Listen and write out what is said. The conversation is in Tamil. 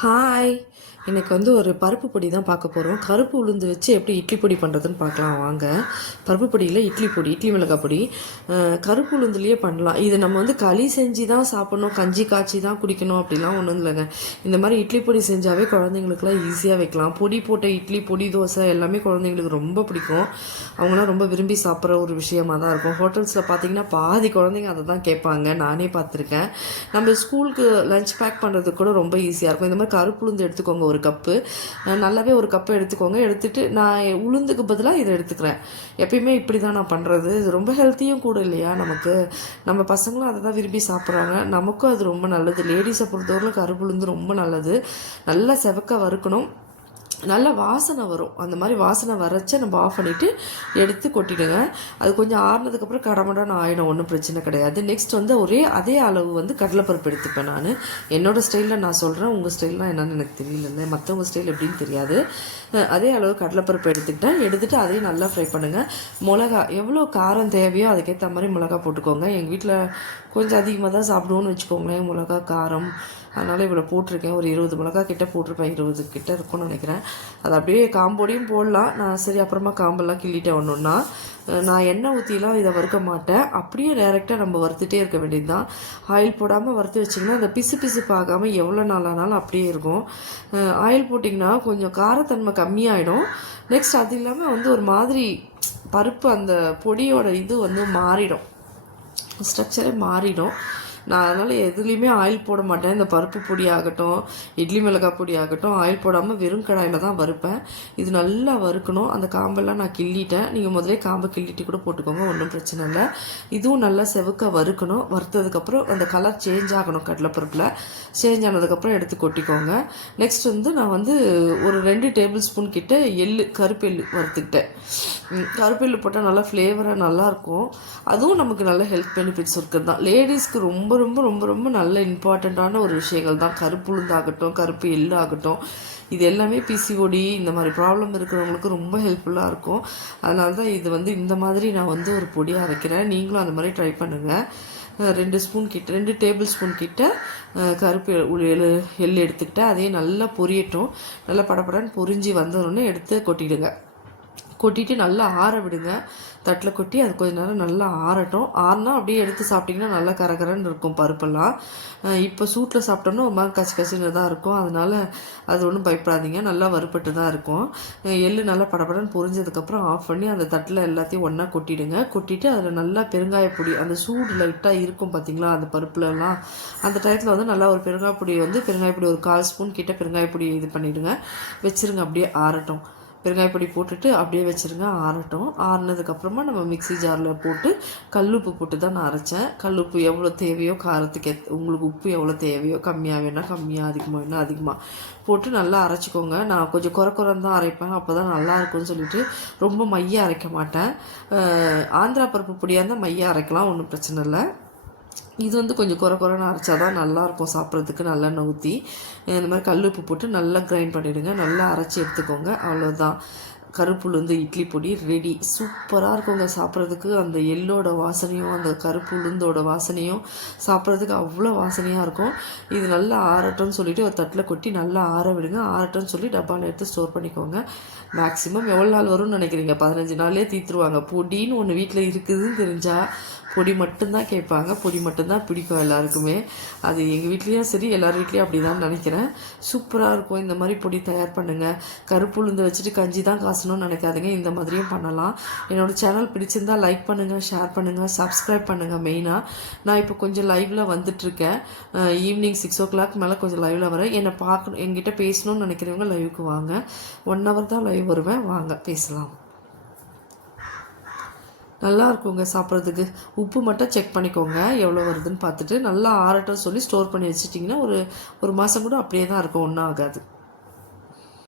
ஹாய் இன்றைக்கி வந்து ஒரு பருப்பு பொடி தான் பார்க்க போகிறோம் கருப்பு உளுந்து வச்சு எப்படி இட்லி பொடி பண்ணுறதுன்னு பார்க்கலாம் வாங்க. பருப்பு பொடியில் இட்லி பொடி இட்லி மிளகாய் பொடி. கருப்பு உளுந்துலேயே பண்ணலாம். இது நம்ம வந்து களி செஞ்சு தான் சாப்பிட்ணும் கஞ்சி காய்ச்சி தான் குடிக்கணும் அப்படிலாம் ஒன்றும் இல்லைங்க. இந்த மாதிரி இட்லி பொடி செஞ்சாவே குழந்தைங்களுக்குலாம் ஈஸியாக வைக்கலாம். பொடி போட்ட இட்லி பொடி தோசை எல்லாமே குழந்தைங்களுக்கு ரொம்ப பிடிக்கும். அவங்களாம் ரொம்ப விரும்பி சாப்பிட்ற ஒரு விஷயமாக தான் இருக்கும். ஹோட்டல்ஸில் பார்த்தீங்கன்னா பாதி குழந்தைங்க அதை தான் கேட்பாங்க. நானே பார்த்துருக்கேன். நம்ம ஸ்கூலுக்கு லஞ்ச் பேக் பண்ணுறதுக்கு கூட ரொம்ப ஈஸியாக இருக்கும். இந்த மாதிரி கருப்பு உளுந்து எடுத்துக்கோங்க ஒரு கப்பு. நல்லாவே ஒரு கப்பை எடுத்துக்கோங்க. எடுத்துகிட்டு நான் உளுந்துக்கு பதிலாக இதை எடுத்துக்கிறேன். எப்பயுமே இப்படி தான் நான் பண்ணுறது இது ரொம்ப ஹெல்த்தியும் கூட இல்லையா நமக்கு. நம்ம பசங்களும் அதை தான் விரும்பி சாப்பிட்றாங்க. நமக்கும் அது ரொம்ப நல்லது. லேடிஸை பொறுத்தவரைக்கும் கருப்புளுந்து ரொம்ப நல்லது. நல்லா செவக்க வறுக்கணும். நல்ல வாசனை வரும். அந்த மாதிரி வாசனை வரச்ச நம்ம ஆஃப் பண்ணிவிட்டு எடுத்து கொட்டிடுங்க. அது கொஞ்சம் ஆறுனதுக்கப்புறம் கடமடான ஆயிடும். ஒன்றும் பிரச்சனை கிடையாது. நெக்ஸ்ட் வந்து ஒரே அதே அளவு வந்து கடலைப்பருப்பு எடுத்துப்பேன் நான். என்னோடய ஸ்டைலில் நான் சொல்கிறேன் உங்கள் ஸ்டைல்லாம் என்னென்னு எனக்கு தெரியல. மற்றவங்க ஸ்டைல் எப்படின்னு தெரியாது. அதே அளவு கடலைப்பருப்பு எடுத்துக்கிட்டேன் எடுத்துகிட்டு அதையும் நல்லா ஃப்ரை பண்ணுங்கள் மிளகா எவ்வளோ காரம் தேவையோ அதுக்கேற்ற மாதிரி மிளகா போட்டுக்கோங்க. எங்கள் வீட்டில் கொஞ்சம் அதிகமாக தான் சாப்பிடுவோன்னு வச்சுக்கோங்களேன். மிளகா காரம் அதனால் இவ்வளோ போட்டிருக்கேன். ஒரு இருபது மிளகா கிட்டே போட்டிருப்பேன். இருபது கிட்ட இருக்கும்னு நினைக்கிறேன். அது அப்படியே காம்போடையும் போடலாம். நான் சரி அப்புறமா காம்பெல்லாம் கிள்ளிட்டேன் ஒன்றுன்னா நான் எண்ணெய் ஊற்றிலாம் இதை வறுக்க மாட்டேன். அப்படியே டேரெக்டாக நம்ம வறுத்துட்டே இருக்க வேண்டியது தான் ஆயில் போடாமல் வறுத்து வச்சிங்கன்னா அந்த பிசு பிசு பார்க்காம எவ்வளோ நாளானாலும் அப்படியே இருக்கும். ஆயில் போட்டிங்கன்னா கொஞ்சம் காரத்தன்மை கம்மியாயிடும். நெக்ஸ்ட் அது இல்லாமல் வந்து ஒரு மாதிரி பருப்பு அந்த பொடியோட இது வந்து மாறிடும். ஸ்ட்ரக்சரே மாறிடும். நான் அதனால் எதுலேயுமே ஆயில் போட மாட்டேன். இந்த பருப்பு பொடி ஆகட்டும் இட்லி மிளகாய் பொடி ஆகட்டும் ஆயில் போடாமல் வெறும் கடாயில் தான் வறுப்பேன். இது நல்லா வறுக்கணும். அந்த காம்பெல்லாம் நான் கிள்ளிட்டேன். நீங்கள் முதலே காம்பை கிள்ளிட்டு கூட போட்டுக்கோங்க. ஒன்றும் பிரச்சனை இல்லை. இதுவும் நல்லா செவுக்க வறுக்கணும். வறுத்ததுக்கப்புறம் அந்த கலர் சேஞ்ச் ஆகணும் கடலைப்பருப்பில் சேஞ்ச் ஆனதுக்கப்புறம் எடுத்து கொட்டிக்கோங்க. நெக்ஸ்ட் வந்து நான் வந்து ஒரு ரெண்டு டேபிள் ஸ்பூன் கிட்ட எள்ளு கருப்பெள்ளு வறுத்துக்கிட்டேன். கருப்பெள்ளு போட்டால் நல்லா ஃப்ளேவராக நல்லாயிருக்கும் அதுவும் நமக்கு நல்ல ஹெல்த் பெனிஃபிட்ஸ் இருக்கிறது தான் லேடிஸ்க்கு ரொம்ப ரொம்ப ரொம்ப ரொம்ப நல்ல இம்பார்ட்டண்ட்டான ஒரு விஷயங்கள் தான். கருப்பு உளுந்தாகட்டும் கருப்பு எள்ளு ஆகட்டும் இது எல்லாமே பிசிஓடி இந்த மாதிரி ப்ராப்ளம் இருக்கிறவங்களுக்கு ரொம்ப ஹெல்ப்ஃபுல்லாக இருக்கும். அதனால தான் இது வந்து இந்த மாதிரி நான் வந்து ஒரு பொடியாக அரைக்கிறேன். நீங்களும் அந்த மாதிரி ட்ரை பண்ணுங்கள் ரெண்டு ஸ்பூன் கிட்ட ரெண்டு டேபிள் ஸ்பூன் கிட்ட கருப்பு எள் எள்ளு எள்ளு எடுத்துக்கிட்டு அதையும் நல்லா பொரியட்டும். நல்லா படபடன்னு பொரிஞ்சு வந்தோடனே எடுத்து கொட்டிடுங்க. கொட்டிட்டு நல்லா ஆற விடுங்க. தட்டில் கொட்டி அது கொஞ்ச நேரம் நல்லா ஆறட்டும். ஆறினா அப்படியே எடுத்து சாப்பிட்டிங்கன்னா நல்லா கரகரன்னு இருக்கும் பருப்பெல்லாம். இப்போ சூட்டில் சாப்பிட்டோம்னா ஒரு மாதிரி கசி கசின்னு தான் இருக்கும். அதனால அது ஒன்றும் பயப்படாதீங்க. நல்லா வறுபட்டு தான் இருக்கும். எள்ளு நல்லா படபடன்னு பொரிஞ்சதுக்கப்புறம் ஆஃப் பண்ணி அந்த தட்டில் எல்லாத்தையும் ஒன்றா கொட்டிடுங்க. கொட்டிட்டு அதில் நல்லா பெருங்காய பொடி அந்த சூடு லைட்டாக இருக்கும் பார்த்தீங்களா அந்த பருப்புலலாம். அந்த டயத்தில் வந்து நல்லா ஒரு பெருங்காய பொடி வந்து பெருங்காய பொடி ஒரு கால் ஸ்பூன் கிட்ட பெருங்காய பொடி இது பண்ணிவிடுங்க வச்சிருங்க அப்படியே ஆறட்டும். பெருங்காயப்பொடி போட்டுட்டு அப்படியே வச்சுருங்க ஆறட்டும். ஆறுனதுக்கப்புறமா நம்ம மிக்ஸி ஜாரில் போட்டு கல்லுப்பு போட்டு தான் நான் அரைச்சேன். கல்லுப்பு எவ்வளோ தேவையோ காரத்துக்கு உங்களுக்கு உப்பு எவ்வளோ தேவையோ கம்மியாக வேணால் கம்மியாக அதிகமாக வேணால் அதிகமாக போட்டு நல்லா அரைச்சிக்கோங்க. நான் கொஞ்சம் குறை குறைன்னு தான் அரைப்பேன். அப்போ தான் நல்லா இருக்கும்னு சொல்லிட்டு ரொம்ப மைய அரைக்க மாட்டேன். ஆந்திரா பருப்பு பொடியாக இருந்தால் மைய அரைக்கலாம் ஒன்றும் பிரச்சனை இல்லை. இது வந்து கொஞ்சம் குறை குறைன்னு அரைச்சா தான் நல்லாயிருக்கும் சாப்பிட்றதுக்கு நல்லெண்ணெய் ஊற்றி இந்த மாதிரி கல் உப்பு போட்டு நல்லா கிரைண்ட் பண்ணிவிடுங்க நல்லா அரைச்சி எடுத்துக்கோங்க. அவ்வளோதான் கருப்புளுந்து இட்லி பொடி ரெடி சூப்பராக இருக்குங்க சாப்பிட்றதுக்கு. அந்த எள்ளோட வாசனையும் அந்த கருப்பு உளுந்தோட வாசனையும் சாப்பிட்றதுக்கு அவ்வளோ வாசனையாக இருக்கும். இது நல்லா ஆறட்டும்னு சொல்லிவிட்டு ஒரு தட்டில் கொட்டி நல்லா ஆற விடுங்க. ஆறட்டும்னு சொல்லி டப்பாவில் எடுத்து ஸ்டோர் பண்ணிக்கோங்க. மேக்ஸிமம் எவ்வளோ நாள் வரும்னு நினைக்கிறீங்க? பதினஞ்சு நாளே தீத்துருவாங்க. பொடின்னு ஒன்று வீட்டில் இருக்குதுன்னு தெரிஞ்சால் பொடி மட்டும்தான் கேட்பாங்க. பொடி மட்டும்தான் பிடிக்கும் எல்லாருக்குமே. அது எங்கள் வீட்லேயும் சரி எல்லார் வீட்லேயும் அப்படி தான் நினைக்கிறேன். சூப்பராக இருக்கும். இந்த மாதிரி பொடி தயார் பண்ணுங்கள் கருப்பு உளுந்து வச்சுட்டு கஞ்சி தான் காசணும்னு நினைக்காதீங்க. இந்த மாதிரியும் பண்ணலாம். என்னோடய சேனல் பிடிச்சிருந்தா லைக் பண்ணுங்கள் ஷேர் பண்ணுங்கள் சப்ஸ்கிரைப் பண்ணுங்கள் மெயினாக நான் இப்போ கொஞ்சம் லைவில் வந்துட்டுருக்கேன். ஈவினிங் சிக்ஸ் ஓ கிளாக் மேலே கொஞ்சம் லைவில் வரேன். என்னை பார்க்கணும் என்கிட்ட பேசணும்னு நினைக்கிறவங்க லைவுக்கு வாங்க. ஒன் ஹவர் தான் லைவ் வருவேன். வாங்க பேசலாம். நல்லா இருக்குங்க சாப்பிட்றதுக்கு. உப்பு மட்டும் செக் பண்ணிக்கோங்க எவ்வளோ வருதுன்னு பார்த்துட்டு நல்லா ஆறட்டும் சொல்லி ஸ்டோர் பண்ணி வச்சுட்டிங்கன்னா ஒரு ஒரு மாதம் கூட அப்படியே தான் இருக்கும் ஒன்றும் ஆகாது.